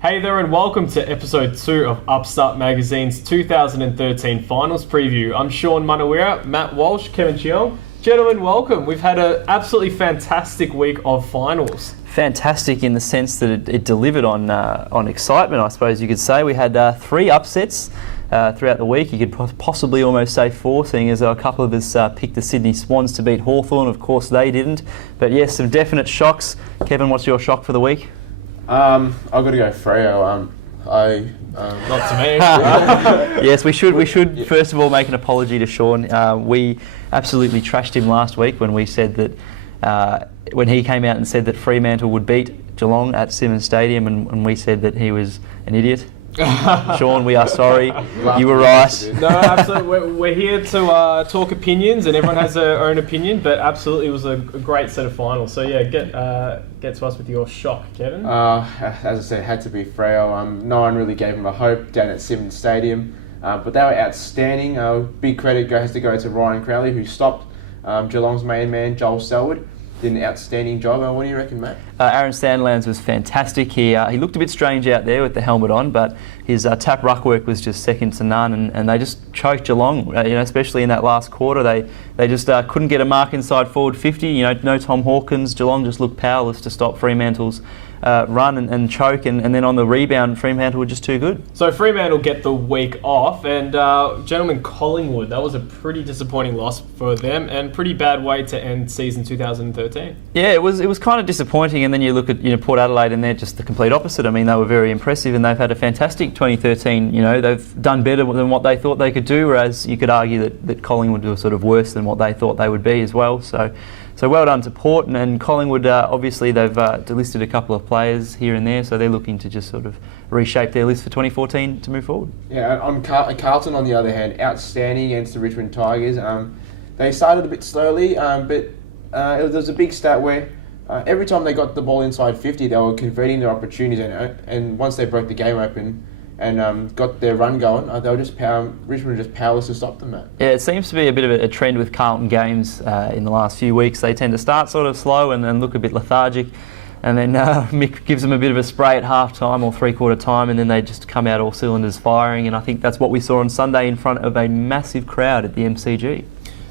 Hey there and welcome to episode 2 of Upstart Magazine's 2013 finals preview. I'm Sean Munaweera, Matt Walsh, Kevin Cheong. Gentlemen, welcome. We've had an absolutely fantastic week of finals. Fantastic in the sense that it delivered on excitement, I suppose you could say. We had 3 upsets throughout the week. You could possibly almost say 4, seeing as a couple of us picked the Sydney Swans to beat Hawthorn. Of course, they didn't. But yes, some definite shocks. Kevin, what's your shock for the week? I've got to go Freo. Not to me. Yes, we should first of all make an apology to Sean. We absolutely trashed him last week when we said that when he came out and said that Fremantle would beat Geelong at Simonds Stadium, and we said that he was an idiot. Sean, we are sorry. You were right. No, absolutely. We're here to talk opinions, and everyone has their own opinion, but absolutely it was a great set of finals. So yeah, get to us with your shock, Kevin. As I said, it had to be Freo. No one really gave them a hope down at Simonds Stadium, but they were outstanding. Big credit has to go to Ryan Crowley, who stopped Geelong's main man, Joel Selwood. Did an outstanding job. What do you reckon, Matt? Aaron Sandlands was fantastic here. He looked a bit strange out there with the helmet on, but his tap ruck work was just second to none, and they just choked Geelong. Especially in that last quarter, they just couldn't get a mark inside forward 50. No Tom Hawkins. Geelong just looked powerless to stop Fremantle's run and choke, and then on the rebound, Fremantle were just too good. So Fremantle get the week off, and gentlemen, Collingwood, that was a pretty disappointing loss for them, and pretty bad way to end season 2013. Yeah, it was kind of disappointing, and then you look at Port Adelaide, and they're just the complete opposite. I mean, they were very impressive, and they've had a fantastic 2013. They've done better than what they thought they could do, whereas you could argue that Collingwood were sort of worse than what they thought they would be as well. So well done to Port, and Collingwood, obviously they've delisted a couple of players here and there, so they're looking to just sort of reshape their list for 2014 to move forward. Yeah, on Carlton, on the other hand, outstanding against the Richmond Tigers. They started a bit slowly, but there was a big stat where every time they got the ball inside 50, they were converting their opportunities, and once they broke the game open and got their run going, they were Richmond were just powerless to stop them, Matt. Yeah, it seems to be a bit of a trend with Carlton games in the last few weeks. They tend to start sort of slow and then look a bit lethargic, and then Mick gives them a bit of a spray at half-time or three-quarter time, and then they just come out all cylinders firing, and I think that's what we saw on Sunday in front of a massive crowd at the MCG.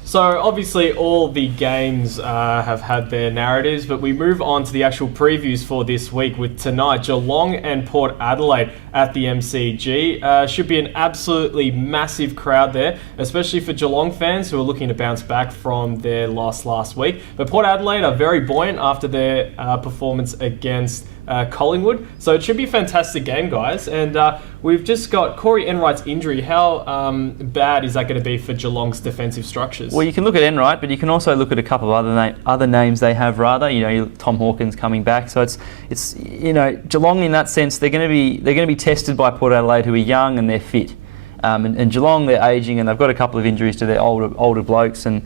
So obviously all the games have had their narratives, but we move on to the actual previews for this week with tonight, Geelong and Port Adelaide at the MCG. Should be an absolutely massive crowd there, especially for Geelong fans who are looking to bounce back from their loss last week. But Port Adelaide are very buoyant after their performance against Collingwood. So it should be a fantastic game, guys. And we've just got Corey Enright's injury. How bad is that going to be for Geelong's defensive structures? Well, you can look at Enright, but you can also look at a couple of other names they have. Tom Hawkins coming back. So it's Geelong in that sense. They're going to be tested by Port Adelaide, who are young and they're fit. And Geelong, they're ageing, and they've got a couple of injuries to their older blokes. And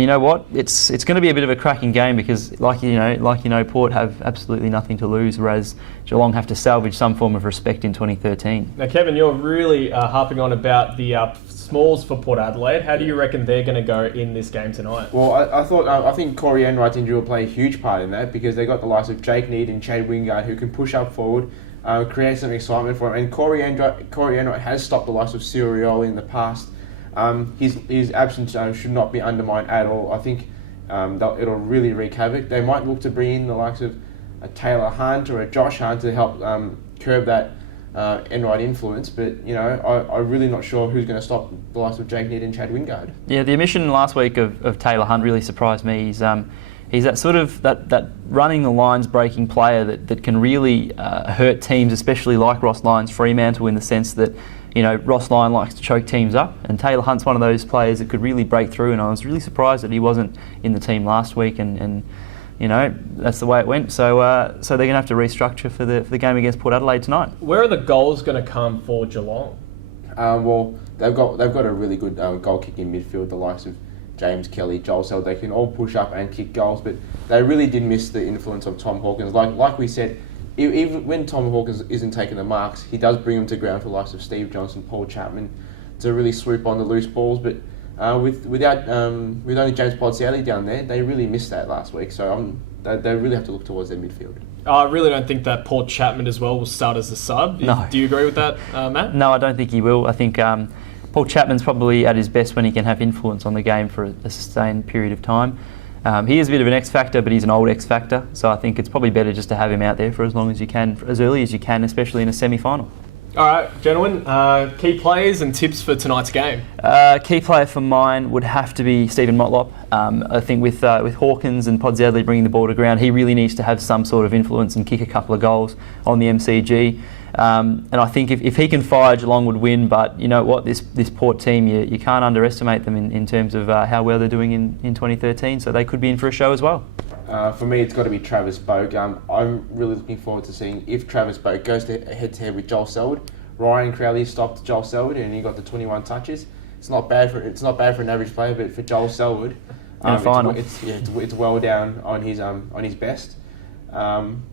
you know what? It's going to be a bit of a cracking game because, Port have absolutely nothing to lose, whereas Geelong have to salvage some form of respect in 2013. Now, Kevin, you're really harping on about the smalls for Port Adelaide. How do you reckon they're going to go in this game tonight? Well, I think Corey Enright's injury will play a huge part in that because they got the likes of Jake Neade and Chad Wingard who can push up forward, create some excitement for him. And Corey Enright has stopped the likes of Sirioli in the past. His absence should not be undermined at all. I think it'll really wreak havoc. They might look to bring in the likes of a Taylor Hunt or a Josh Hunt to help curb that Enright influence, but I'm really not sure who's going to stop the likes of Jake Neade and Chad Wingard. Yeah, the omission last week of Taylor Hunt really surprised me. He's that sort of that running the lines breaking player that can really hurt teams, especially like Ross Lyon's Fremantle, in the sense that Ross Lyon likes to choke teams up, and Taylor Hunt's one of those players that could really break through, and I was really surprised that he wasn't in the team last week, and that's the way it went. So they're going to have to restructure for the game against Port Adelaide tonight. Where are the goals going to come for Geelong? Well, they've got a really good goal kicking midfield, the likes of James Kelly, Joel Selwood. They can all push up and kick goals, but they really did miss the influence of Tom Hawkins. Like we said, even when Tom Hawkins isn't taking the marks, he does bring them to ground for the likes of Steve Johnson, Paul Chapman, to really swoop on the loose balls. But with only James Podsiadly down there, they really missed that last week. So they really have to look towards their midfield. I really don't think that Paul Chapman as well will start as a sub. No. Do you agree with that, Matt? No, I don't think he will. I think Paul Chapman's probably at his best when he can have influence on the game for a sustained period of time. He is a bit of an X factor, but he's an old X factor, so I think it's probably better just to have him out there for as long as you can, as early as you can, especially in a semi-final. All right, gentlemen, key players and tips for tonight's game. Key player for mine would have to be Stephen Motlop. I think with Hawkins and Podsadley bringing the ball to ground, he really needs to have some sort of influence and kick a couple of goals on the MCG. And I think if he can fire, Geelong would win. But you know what, this Port team, you can't underestimate them in terms of how well they're doing in 2013. So they could be in for a show as well. For me, it's got to be Travis Boak. I'm really looking forward to seeing if Travis Boak goes head-to-head with Joel Selwood. Ryan Crowley stopped Joel Selwood and he got the 21 touches. It's not bad for an average player, but for Joel Selwood, it's well down on his best.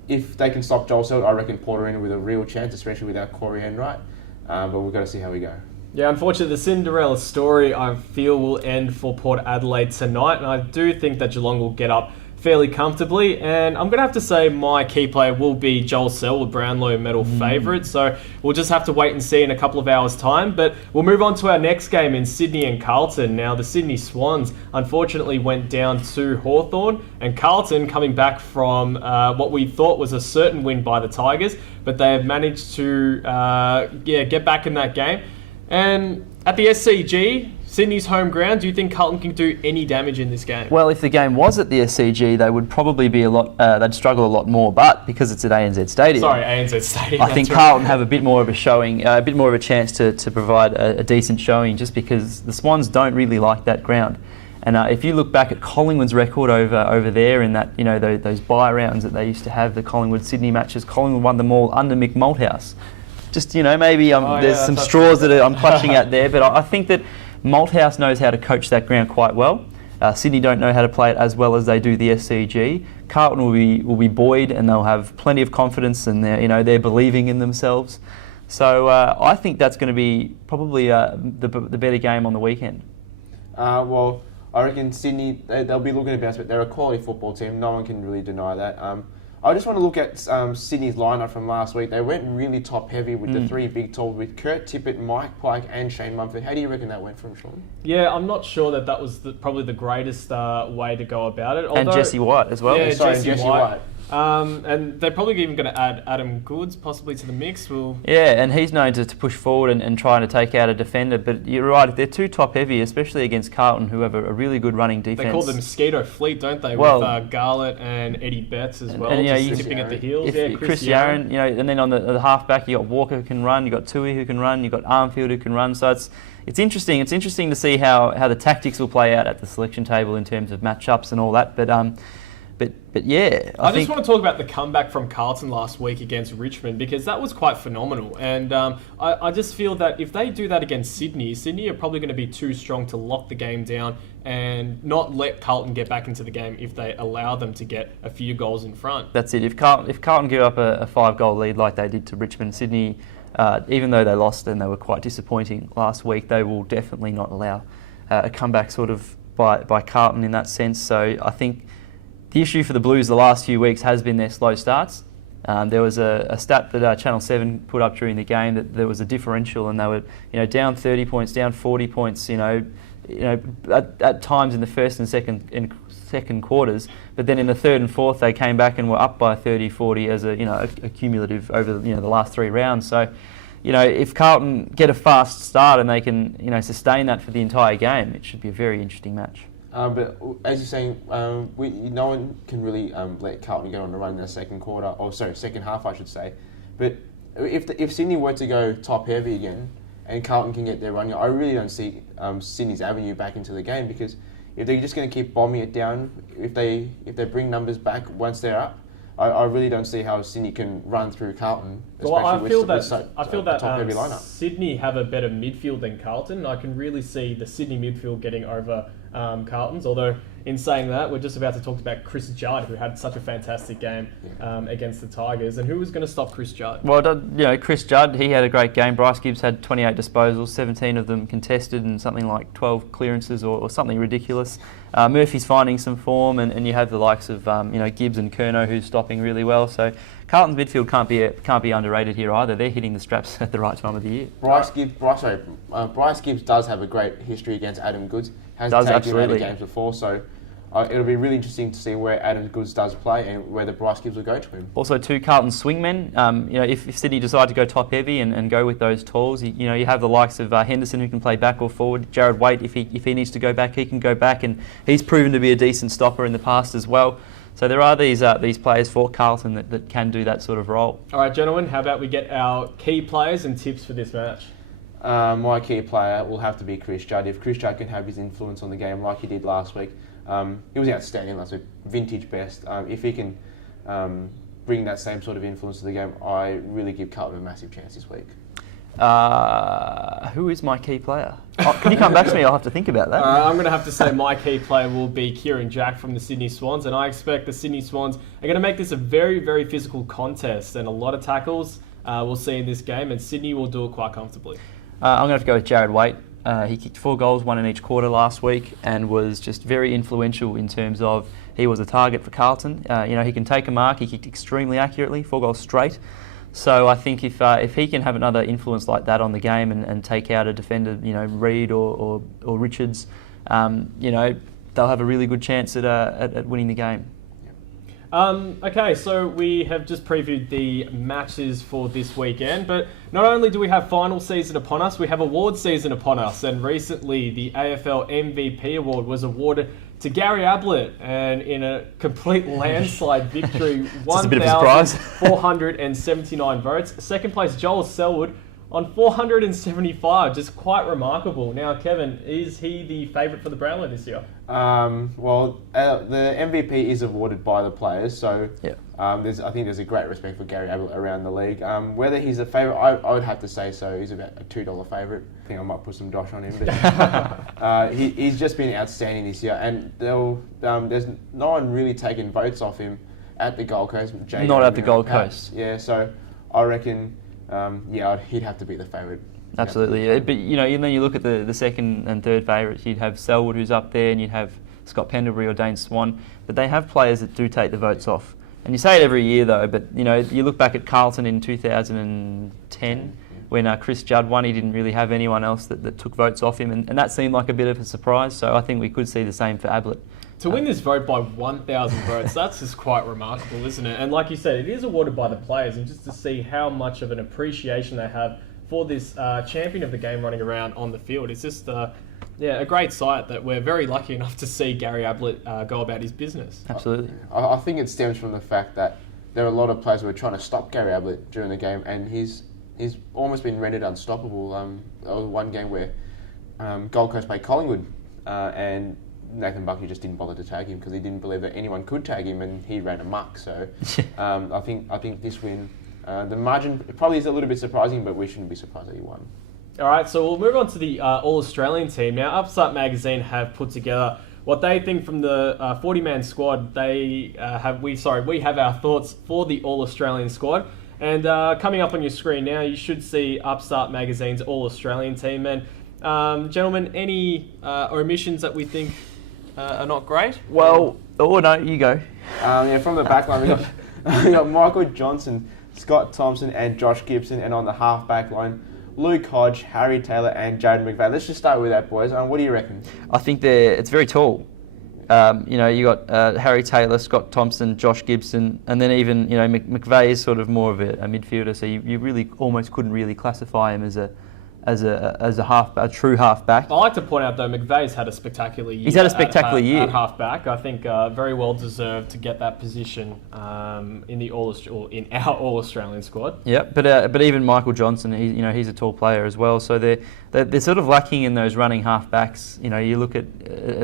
If they can stop Joel Selwood, I reckon Port are in with a real chance, especially without Corey Enright. But we've got to see how we go. Yeah, unfortunately, the Cinderella story, I feel, will end for Port Adelaide tonight, and I do think that Geelong will get up fairly comfortably, and I'm going to have to say my key player will be Joel Selwood, Brownlow medal favourite, so we'll just have to wait and see in a couple of hours' time. But we'll move on to our next game in Sydney and Carlton. Now, the Sydney Swans unfortunately went down to Hawthorn, and Carlton coming back from what we thought was a certain win by the Tigers, but they have managed to get back in that game. And at the SCG, Sydney's home ground, do you think Carlton can do any damage in this game? Well, if the game was at the SCG, they would probably be they'd struggle a lot more. But because it's at ANZ Stadium, Sorry, ANZ Stadium. I think Carlton have a bit more of a showing, a bit more of a chance to provide a decent showing, just because the Swans don't really like that ground. And if you look back at Collingwood's record over there in that, you know, those bye rounds that they used to have, the Collingwood Sydney matches, Collingwood won them all under Mick Malthouse. Just, you know, maybe there's some straws that I'm clutching at there, but I think that Malthouse knows how to coach that ground quite well. Sydney don't know how to play it as well as they do the SCG. Carlton will be buoyed and they'll have plenty of confidence and they're believing in themselves. So I think that's going to be probably the better game on the weekend. Well, I reckon Sydney, they'll be looking at bounce, but they're a quality football team. No one can really deny that. I just want to look at Sydney's lineup from last week. They went really top-heavy with the three big tall, with Kurt Tippett, Mike Pike and Shane Mumford. How do you reckon that went from Sean? Yeah, I'm not sure that was probably the greatest way to go about it. And Jesse White as well. Yeah, Jesse White. And they're probably even going to add Adam Goods possibly to the mix. Yeah, and he's known to push forward and try to take out a defender. But you're right, they're too top heavy, especially against Carlton, who have a really good running defence. They call them Mosquito Fleet, don't they? With Garlett and Eddie Betts as well, just tipping at the heels. Chris Yarran, and then on the half back you got Walker who can run, you got Tui who can run, you got Armfield who can run. So it's interesting. It's interesting to see how the tactics will play out at the selection table in terms of matchups and all that. But yeah, I just want to talk about the comeback from Carlton last week against Richmond, because that was quite phenomenal. And I just feel that if they do that against Sydney are probably going to be too strong to lock the game down and not let Carlton get back into the game if they allow them to get a few goals in front. That's it. If Carlton give up a 5-goal lead like they did to Richmond, Sydney, even though they lost and they were quite disappointing last week, they will definitely not allow a comeback sort of by Carlton in that sense. So I think the issue for the Blues the last few weeks has been their slow starts. There was a stat that Channel 7 put up during the game that there was a differential, and they were down 30 points, down 40 points, at times in the first and second quarters, but then in the third and fourth they came back and were up by 30, 40 as a cumulative over the last 3 rounds. So if Carlton get a fast start and they can sustain that for the entire game, it should be a very interesting match. But as you're saying, no one can really let Carlton get on the run in the second half, I should say. But if Sydney were to go top heavy again and Carlton can get their run, I really don't see Sydney's avenue back into the game, because if they're just going to keep bombing it down, if they bring numbers back once they're up, I really don't see how Sydney can run through Carlton. Well, I feel that top-heavy lineup. Sydney have a better midfield than Carlton. I can really see the Sydney midfield getting over Carlton's. Although, in saying that, we're just about to talk about Chris Judd, who had such a fantastic game against the Tigers. And who was going to stop Chris Judd? Well, Chris Judd, he had a great game. Bryce Gibbs had 28 disposals, 17 of them contested, and something like 12 clearances or something ridiculous. Murphy's finding some form, and you have the likes of Gibbs and Curnow who's stopping really well. So Carlton's midfield can't be underrated here either. They're hitting the straps at the right time of the year. Bryce Gibbs does have a great history against Adam Goods. Has taken him out of games before, so it'll be really interesting to see where Adam Goods does play and whether Bryce Gibbs will go to him. Also, two Carlton swingmen. If Sydney decide to go top heavy and go with those talls, you have the likes of Henderson who can play back or forward. Jared Waite, if he needs to go back, he can go back, and he's proven to be a decent stopper in the past as well. So there are these players for Carlton that can do that sort of role. All right, gentlemen, how about we get our key players and tips for this match? My key player will have to be Chris Judd. If Chris Judd can have his influence on the game like he did last week, he was outstanding last week, vintage best. If he can bring that same sort of influence to the game, I really give Carlton a massive chance this week. Who is my key player? Can you come back to me? I'll have to think about that. I'm going to have to say my key player will be Kieran Jack from the Sydney Swans, and I expect the Sydney Swans are going to make this a very, very physical contest, and a lot of tackles we'll see in this game, and Sydney will do it quite comfortably. I'm going to have to go with Jared Waite. He kicked 4 goals, 1 in each quarter last week, and was just very influential in terms of he was a target for Carlton. He can take a mark. He kicked extremely accurately, 4 goals straight. So I think if he can have another influence like that on the game and take out a defender, Reid or Richards, they'll have a really good chance at winning the game. Okay, so we have just previewed the matches for this weekend, but not only do we have final season upon us, we have award season upon us, and recently the AFL MVP award was awarded to Gary Ablett, and in a complete landslide victory, 1,479 votes. Second place, Joel Selwood on 475, just quite remarkable. Now, Kevin, is he the favourite for the Brownlow this year? The MVP is awarded by the players, so yeah. I think there's a great respect for Gary Ablett around the league. Whether he's a favourite, I would have to say so. He's about a $2 favourite. I think I might put some dosh on him, but he's just been outstanding this year, and there's no one really taking votes off him at the Gold Coast. Not at the Gold Coast. Yeah, so I reckon, he'd have to be the favourite. Absolutely, yeah. But and then you look at the second and third favourites. You'd have Selwood, who's up there, and you'd have Scott Pendlebury or Dane Swan. But they have players that do take the votes off. And you say it every year though. But you look back at Carlton in 2010 when Chris Judd won. He didn't really have anyone else that took votes off him, and that seemed like a bit of a surprise. So I think we could see the same for Ablett. To win this vote by 1,000 votes, that's just quite remarkable, isn't it? And like you said, it is awarded by the players, and just to see how much of an appreciation they have for this champion of the game running around on the field. It's just a great sight that we're very lucky enough to see Gary Ablett go about his business. Absolutely. I think it stems from the fact that there are a lot of players who are trying to stop Gary Ablett during the game, and he's almost been rendered unstoppable. There was one game where Gold Coast played Collingwood, and Nathan Buckley just didn't bother to tag him because he didn't believe that anyone could tag him, and he ran amok. So I think this win, the margin probably is a little bit surprising, but we shouldn't be surprised that he won. All right, so we'll move on to the All-Australian team. Now, Upstart Magazine have put together what they think from the 40-man squad. We have our thoughts for the All-Australian squad. And coming up on your screen now, you should see Upstart Magazine's All-Australian team. And gentlemen, any omissions that we think are not great? Well, no, you go. From the back line, we got Michael Johnson, Scott Thompson and Josh Gibson, and on the half-back line, Luke Hodge, Harry Taylor and Jaden McVeigh. Let's just start with that, boys. What do you reckon? I think it's very tall. You got Harry Taylor, Scott Thompson, Josh Gibson, and then even McVeigh is sort of more of a midfielder, so you really almost couldn't really classify him as a true halfback. I like to point out though, McVeigh's had a spectacular year. He's had a spectacular year at halfback. I think very well deserved to get that position in our All-Australian squad. Yeah, but even Michael Johnson, he's a tall player as well. So they're sort of lacking in those running halfbacks. You look at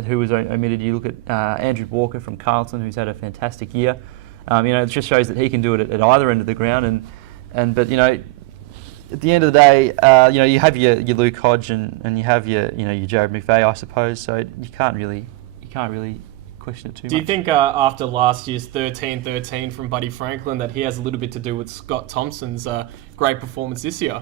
who was omitted. You look at Andrew Walker from Carlton, who's had a fantastic year. It just shows that he can do it at either end of the ground. But at the end of the day, you have your Luke Hodge and you have your Jared McVeigh, I suppose. So you can't really question it too much. Do you think after last year's 13-13 from Buddy Franklin that he has a little bit to do with Scott Thompson's great performance this year?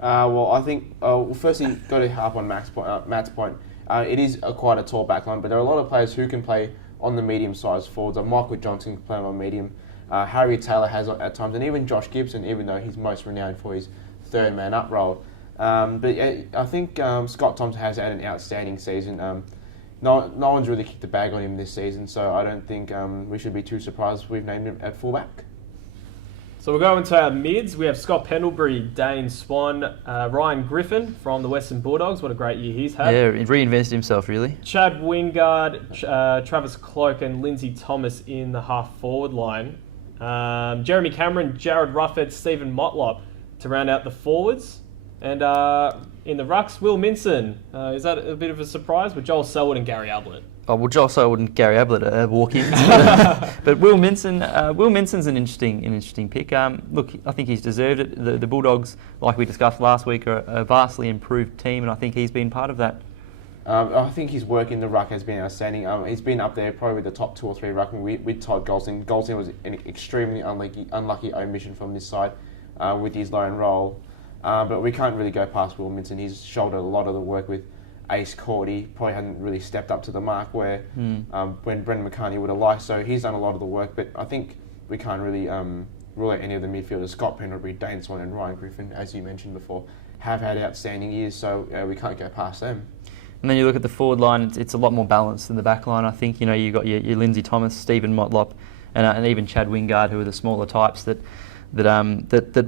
I think firstly got to harp on Matt's point. It is quite a tall backline, but there are a lot of players who can play on the medium-sized forwards. Michael Johnson can play on medium. Harry Taylor has at times, and even Josh Gibson, even though he's most renowned for his third man up role. But I think Scott Thompson has had an outstanding season. No one's really kicked the bag on him this season, so I don't think we should be too surprised if we've named him at fullback. So we'll go into our mids. We have Scott Pendlebury, Dane Swan, Ryan Griffin from the Western Bulldogs. What a great year he's had. Yeah, he reinvented himself, really. Chad Wingard, Travis Cloke and Lindsay Thomas in the half-forward line. Jeremy Cameron, Jared Ruffhead, Stephen Motlop to round out the forwards. And in the rucks, Will Minson. Is that a bit of a surprise? With Joel Selwood and Gary Ablett. Oh, well, Joel Selwood and Gary Ablett are walk-ins. But Will Minson's an interesting pick. Look, I think he's deserved it. The Bulldogs, like we discussed last week, are a vastly improved team, and I think he's been part of that. I think his work in the ruck has been outstanding. He's been up there probably with the top 2 or 3 ruckmen with Todd Goldstein. Goldstein was an extremely unlucky omission from this side with his lone role. But we can't really go past Will Minson. He's shouldered a lot of the work with Ace Cordy. Probably hadn't really stepped up to the mark where when Brendan McCartney would have liked. So he's done a lot of the work. But I think we can't really rule out any of the midfielders. Scott Pendlebury, Dane Swan and Ryan Griffin, as you mentioned before, have had outstanding years. So we can't go past them. And then you look at the forward line, it's a lot more balanced than the back line. I think, you've got your Lindsay Thomas, Stephen Motlop, and even Chad Wingard, who are the smaller types that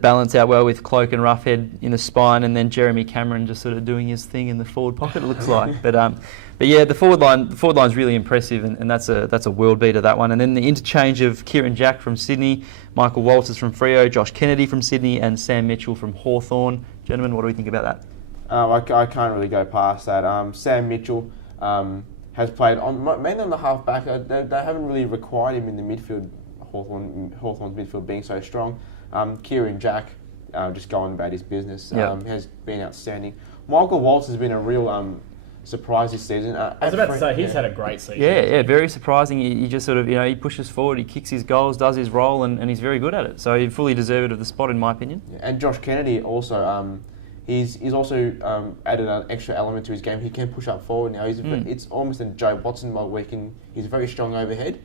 balance out well with Cloke and Ruffhead in the spine, and then Jeremy Cameron just sort of doing his thing in the forward pocket, it looks like. But yeah, the forward line's really impressive, and that's a world beater, that one. And then the interchange of Kieran Jack from Sydney, Michael Walters from Freo, Josh Kennedy from Sydney, and Sam Mitchell from Hawthorn. Gentlemen, what do we think about that? I can't really go past that. Sam Mitchell has played mainly on the half back. They haven't really required him in the midfield. Hawthorn's midfield being so strong. Kieran Jack, just going about his business, has been outstanding. Michael Waltz has been a real surprise this season. I was about to say, he's had a great season. Yeah, very surprising. He just sort of, he pushes forward, he kicks his goals, does his role, and he's very good at it. So he fully deserved of the spot, in my opinion. Yeah, and Josh Kennedy also, he's also added an extra element to his game. He can push up forward now. It's almost a Joe Watson model where he's very strong overhead.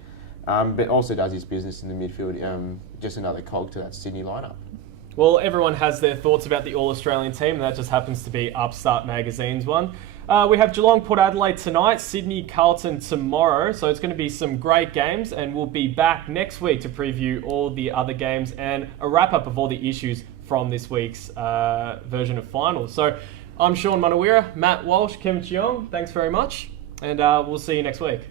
But also does his business in the midfield, just another cog to that Sydney lineup. Well, everyone has their thoughts about the All-Australian team, and that just happens to be Upstart Magazine's one. We have Geelong Port Adelaide tonight, Sydney Carlton tomorrow, so it's going to be some great games, and we'll be back next week to preview all the other games and a wrap-up of all the issues from this week's version of finals. So I'm Sean Munaweera, Matt Walsh, Kevin Cheong, thanks very much, and we'll see you next week.